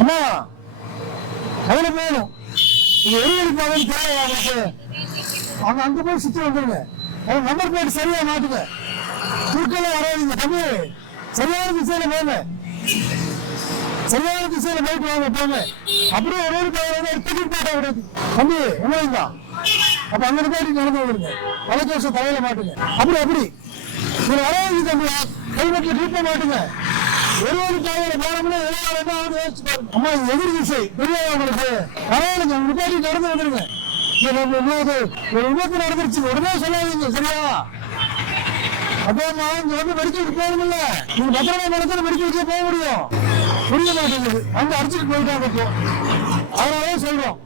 அம்மா அதுல போகணும். இது ஒரு வழி பாதைன்னு தெரியாது அவங்களுக்கு. அவங்க அங்க போய் சுத்தி வந்துருங்க. அவங்க நம்பர் பிளேட் சரியா மாட்டுங்க. குறுக்கெல்லாம் வராதிங்க தம்பி. சரியான திசையில போங்க. சரியான திசையில போயிட்டு வாங்க போங்க. அப்படியே ஒரு ஒரு பாதை டிக்கெட் போட்டா விடாது தம்பி. உண்மைங்க அப்ப அங்க போயிட்டு நடந்து வந்துருங்க. வலைக்கோசம் தலையில மாட்டுங்க. அப்படி நீங்க வராது தம்பி. ஹெல்மெட்ல கிளிப்ப மாட்டுங்க. ஒரு ஒரு பாதையில போனோம்னா என்ன ஆகுது யோசிச்சு பாருங்க. அம்மா இது எதிர் திசை தெரியாது உங்களுக்கு. பரவாயில்லைங்க முன்னாடி நடந்து வந்துருங்க. ஒரு விபத்து நடந்துருச்சு உடனே சொல்லாதீங்க சரியா? அதாம்மா இங்க வந்து மெடிக்கலுக்கு போகணும்ல. நீங்க பத்திரமா நடந்து மெடிக்கலுக்கே போக முடியும். புரிய மாட்டேங்குது. அங்க அடிச்சுட்டு போயிட்டாங்க இப்போ. அதனாலே சொல்றோம்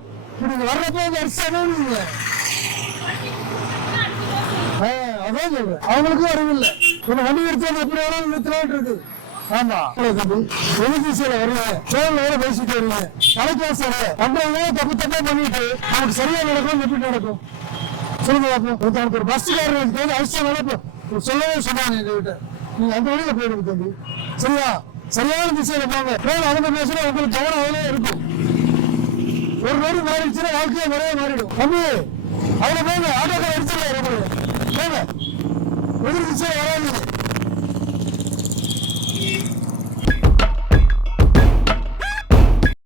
நீங்க வர்றப்ப வந்து அடிச்சாங்க. அதான் சொல்றேன் அவங்களுக்கும் அறிவில்லை. வண்டி எடுத்து எப்படி வேணாலும் நிறுத்தலான் இருக்கு. ஆமா எதிர் திசையில வருங்க. போன்ல வேற பேசிட்டு வருவீங்க. தலைக்காசு பண்றவங்க தப்பு தப்பா பண்ணிட்டு நமக்கு சரியா நடக்கும் எப்படி நடக்கும் சொல்லுங்க பார்ப்போம். ஒரு பஸ்காரர் அடிச்சா நடக்கும் சொல்லவே சொன்னாங்க எங்க கிட்ட. நீங்க அந்த வழியில போயிடுங்க தம்பி சரியா? சரியான திசையில போங்க. அவங்க பேசுனா உங்களுக்கு கவனம் அதிலே இருக்கும். ஒரு நோடி மாறிடுச்சுன்னா வாழ்க்கையை நிறைய மாறிடும் தம்பி. அதுல போங்க. ஆட்டோக்கார அடிச்சிடலாம் போங்க. எதிர் திசையில வராது.